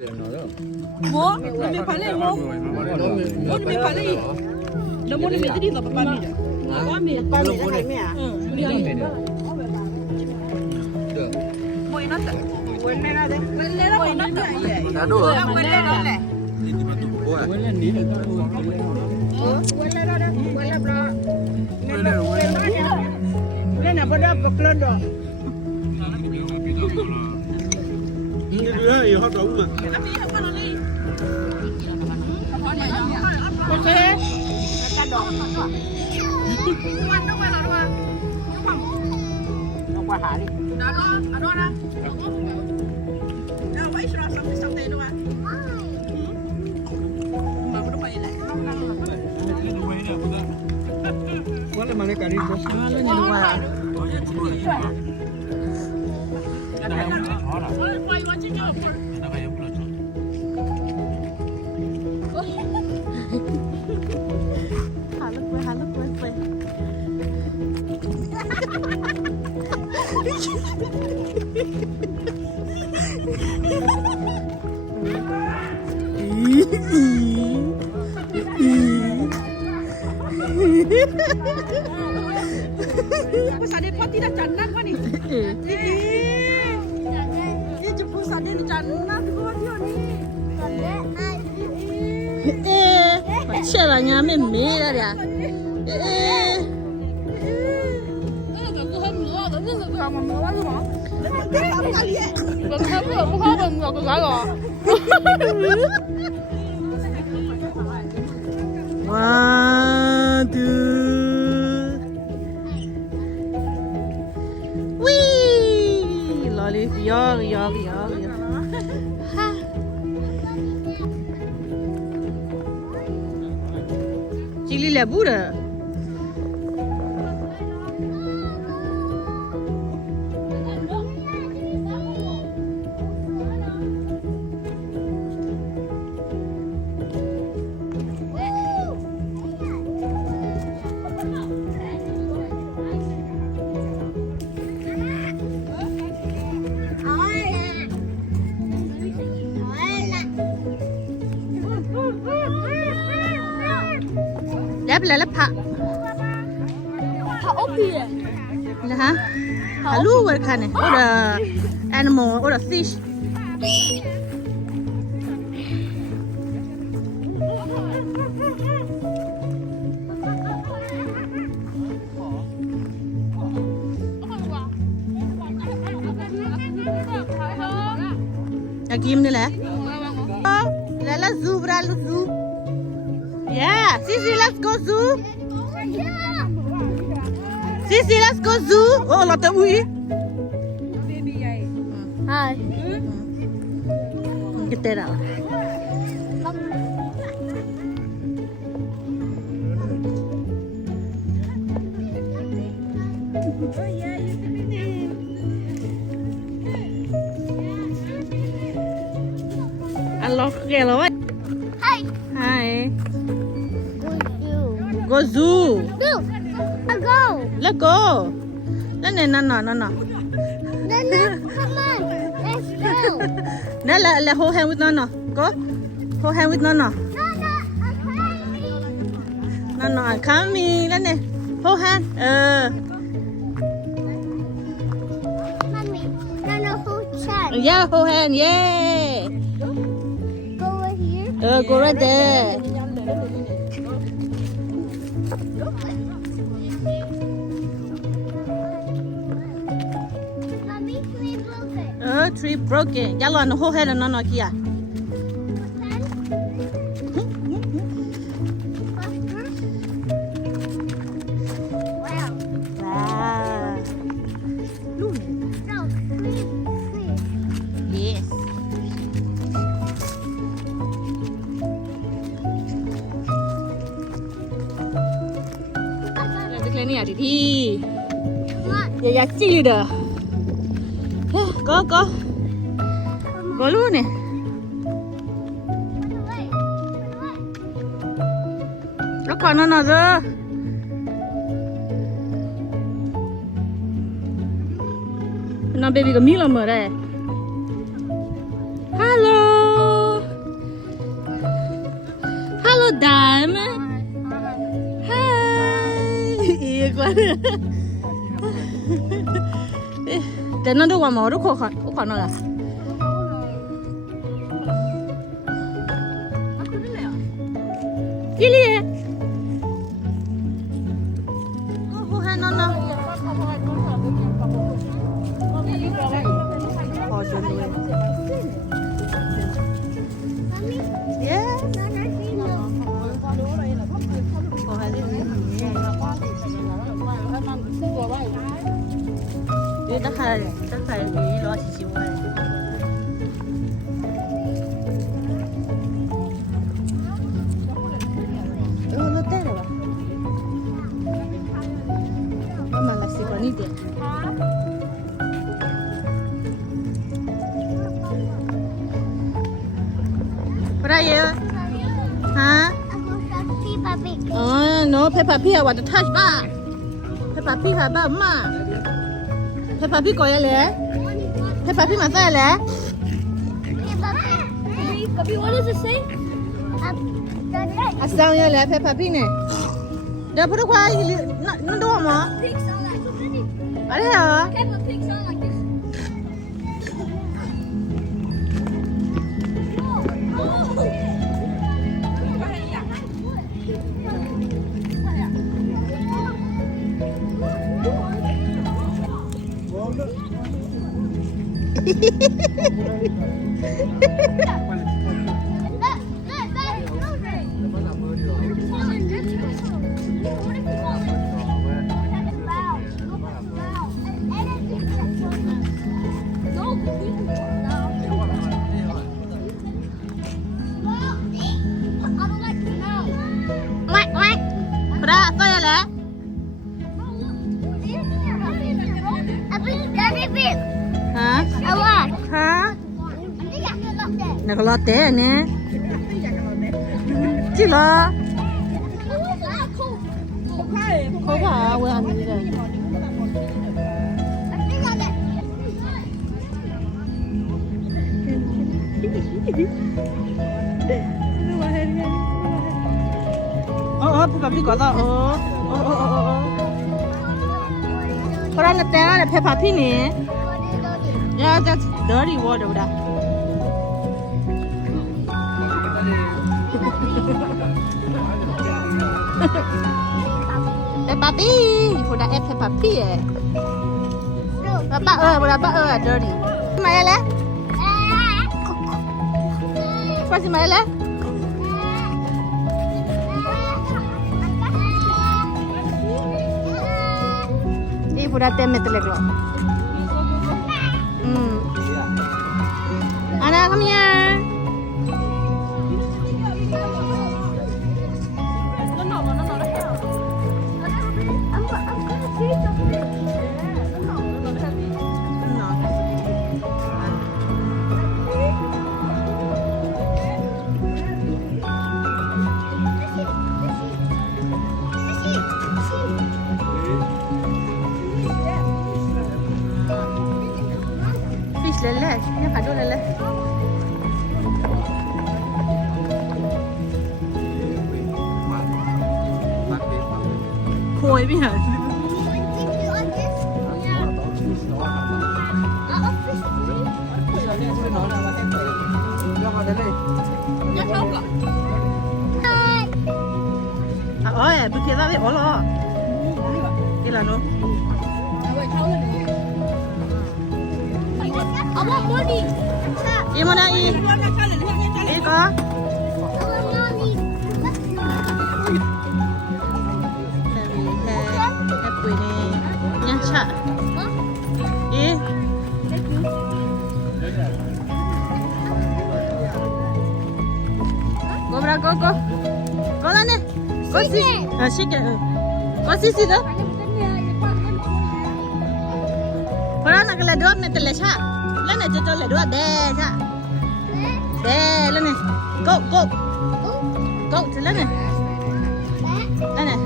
Mo, me pale mo. Mo me pale. No mo me tiri no papa mi. Papa mi da me ah. Mo ina ta. Welle na de. Welle na mo ina ta. Ado. Welle na le. Welle ni. Welle na de. Welle bro. Welle na bodo baklondo. Ini dia ya hot dog mà. Ok. Cá đỏ. Nó qua hả đi. Đó đó. Đó phải sửa xong tiền đúng không? Mà nó phải lại. Wala mana kari ko. Nó nhìn qua. Pusat dia pati dah canang kan ni? Ini jemput sadar di canang di bawah dia ni. Macam lah nyamai merah dia. Waduh. Wih, loli fior. Cili lebu dah. Lep pak. Pak opi eh? Lah ha? Halu berkan eh. Udah animal, udah fish. Akim ni lah. Oh, lala zoo, berala zoo. Yeah, Sisi, let's go zoo. Sisi, let's go zoo. Oh, lata ui. Hai. Kita dah. Unlock ke lo? Hai. Hai. Go zoo. Go. Go. Let's go. No. Nana, come on. Let's go. No, let hold hand with Nana. Go. Hold hand with Nana. Nana, I'm coming. Nana, hold hand. Mommy, Nana, hold hand. Yeah, hold hand. Yeah. Go right here. Go right there. Mommy, three broken. Tree broken. Yalla, no hold hand, Nana kia. Wow. Wow. No, three. Yes. Cái này thì đi. Dạ chi được. Có luôn nè. Nó còn nó nào giờ. Nó baby có mì làm ở đây. Hello. dame. Hi. Igual. Te no do amor, o coca no la. Kili. Oh, no no. Yeah. Đi tất cả nghĩ lo xíu vậy. Nó tệ rồi. Mà là xíu còn ít tiền. Beraya? Hah? Oh, no, Peppa Pig I want to touch ba. Peppa Pig ha ba ma. Peppa Pig có ya le? Peppa Pig mà sao le? Papi, what does it say? Asal ya le Peppa Pig ne. Dah perlu kau nak doa mah? Pigs sound like this. Ada ya? Can a pig sound like this? Quack quack. Dah, tu ya le? Hah? Hah? Nak lotte ni? Cila. Kau apa? Awak ambil dah. Oh, Peppa Pig có đó. Kau nak tengok ada Peppa Pig ni? Yeah, that's dirty water dah. Peppa Pig, sudah Peppa Pig eh. Berapa dirty. Mana le? Pasti mana le? Ini sudah temet lagi. Anak come here. Fish lele, ini kado lele. Khôi biết hả? Ôi, bữa kia ra đi ổ lo. Cái là nó. Im mana i? I có. Cha. I. Go bra go. Go lên nè. Go xí. Chicken. Go xí đó. Orang nak kena dua meter le cha. Lên này cho le dua de cha. De lên này. Go. Go lên này. Lên này.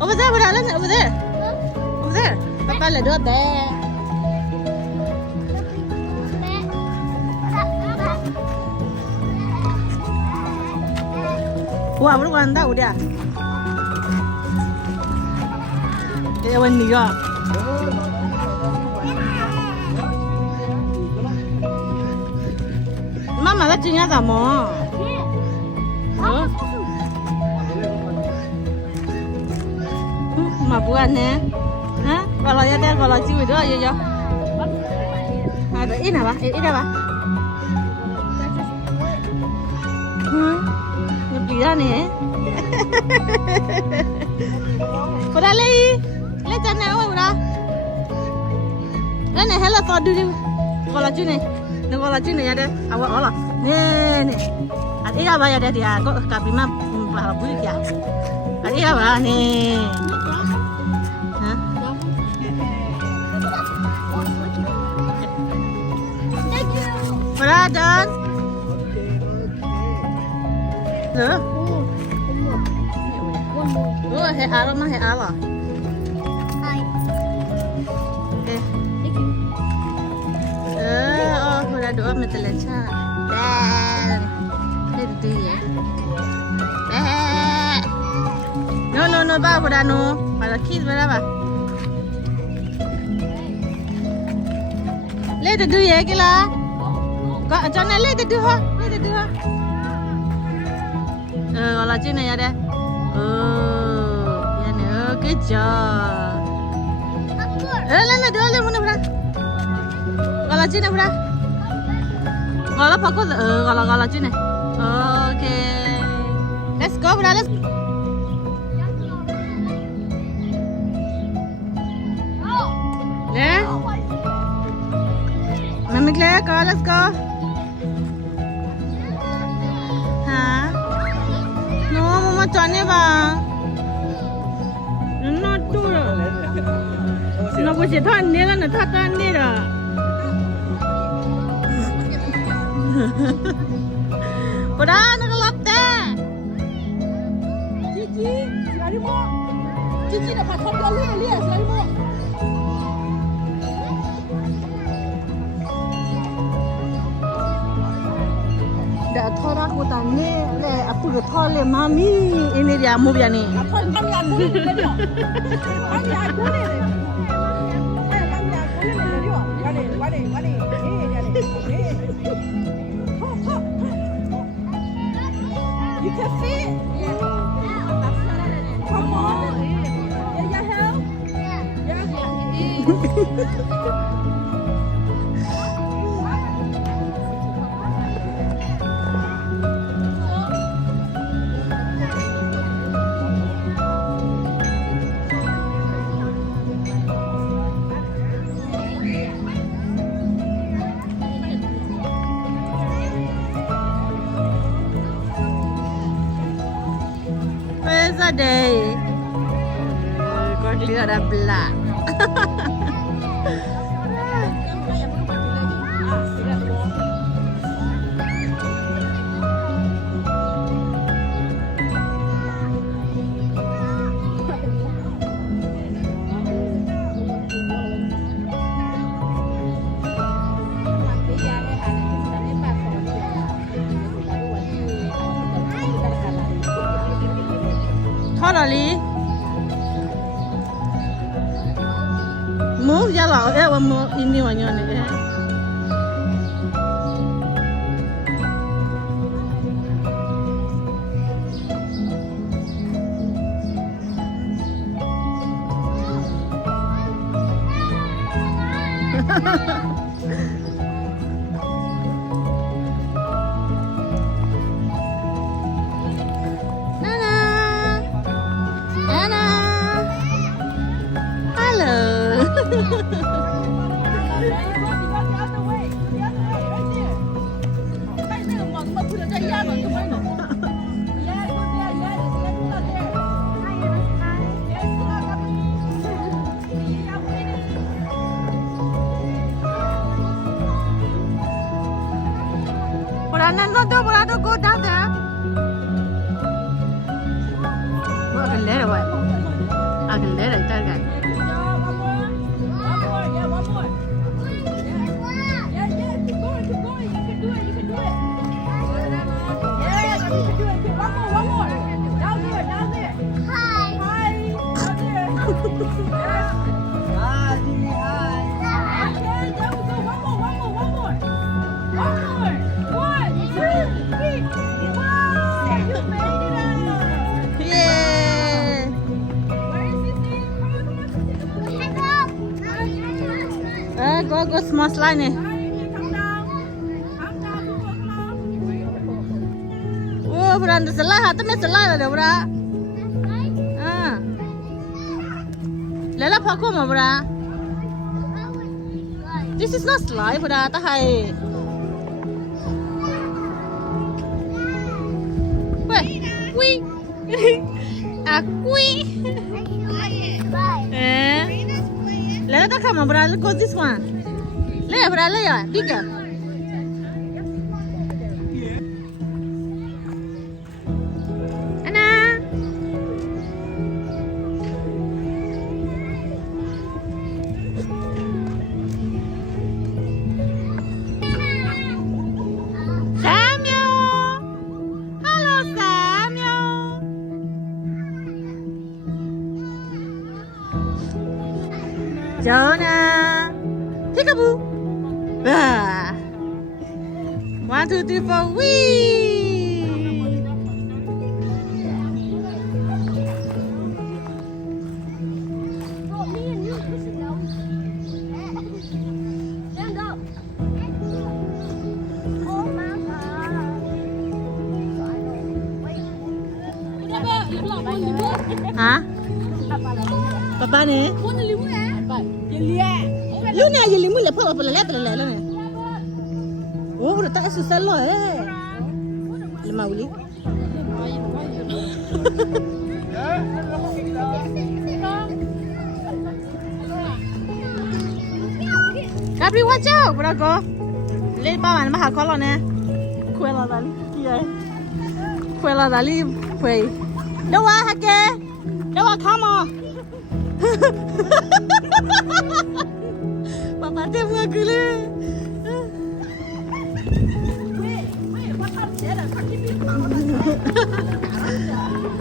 Over there, lên này, over there. Over there. Papa le dua de. Wah, baru kan tahu dia. Ewan ni ya. Mama lah cingnya kamu. Bukan ya? Hah? Kalau ya deh, kalau cium itu aja ya. Ada ini apa? Ini apa? Nyepiran nih. Udah lagi, lihat nih, udah. Ini hello kau dulu. Kalau cium nih, kalau cium nih ya deh. Awak olah. Nih. Ada apa ya deh dia? Kok kabima bahasa bulik ya? Ada apa nih? Peradan. Loh. Oh, he ala mah he ala. Hi. Oh, udah doa metelenca. Dan. Itu dia. No, ba, udah no. Pada kiss berapa? Lihat dulu ya, kila. Kak, jangan lihat dulu ha. Lihat dulu ha. Kalau Cina ya deh. Oh, ya nih, good job. Lena dulu mana berah? Kalau Cina berah? Kalau pakai, kalau Cina. Oke. Let's go, berah. Let's. Le. Mami Claire, go, let's go. Hả? No, mama chọn đi bà. Nó tu rồi. Nó có chỉ thoát đi là nó thoát tan đi rồi. Cô đó nó có lót ta. Cici, sekali mo. Cici dapat hot dog lihat sekali mo. Dah thora ko tane le apu ke thole mami ini dia mu biar ni. Apa kami aku ni dia? Kami aku ni. Kami aku ni dia. Wani. You can fit. Come on. Yeah, help. Yeah. Where's the day? Kau lihat ada belak. Totally. Mu ya lah, mu ini wanya ni. Brother, go down there. What a letter, what? I can let it, that guy. One more. Go small slide เนี่ยโอ้พรันจะสลายหาแต่ไม่สลายเลยเดี๋ยวพระแล้วพอคุ้มมาพระ This is not slide พระตาไฮเว้ยวิอะกุยแล้วตาข้ามาพระ Look at this one เลยพระเลยอ่ะ bigger Anna Samuel Hello Samuel Jonah Peekaboo Ah. 1, 2, 3, 4, wee! Stand up. Oh my God. Hả? Papa nè? Lúc nào giờ limu lepas apa lelap lelap lah ni? Oh, dah tak susah lah Lemah uli. Kapri watch out, berako. Lihat paman mahal kalau ni. Kuela dali, kiai. Kuela dali, kuai. Dawa hake, dawa kama. Papa dia buat gila.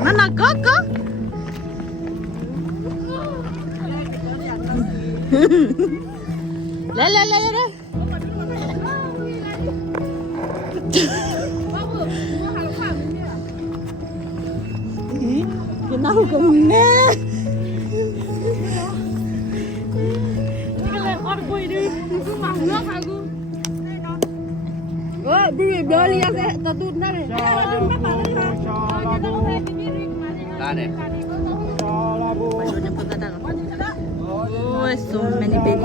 Mana koko? La. Kenapa kamu ni? Beli yang saya tatut nari. Ada. Oh, so many baby.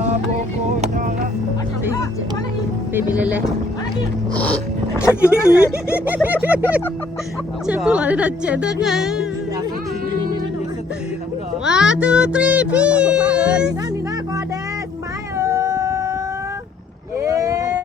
Baby lele. Cakap lari dah cedek kan. 1, 2, 3, peace.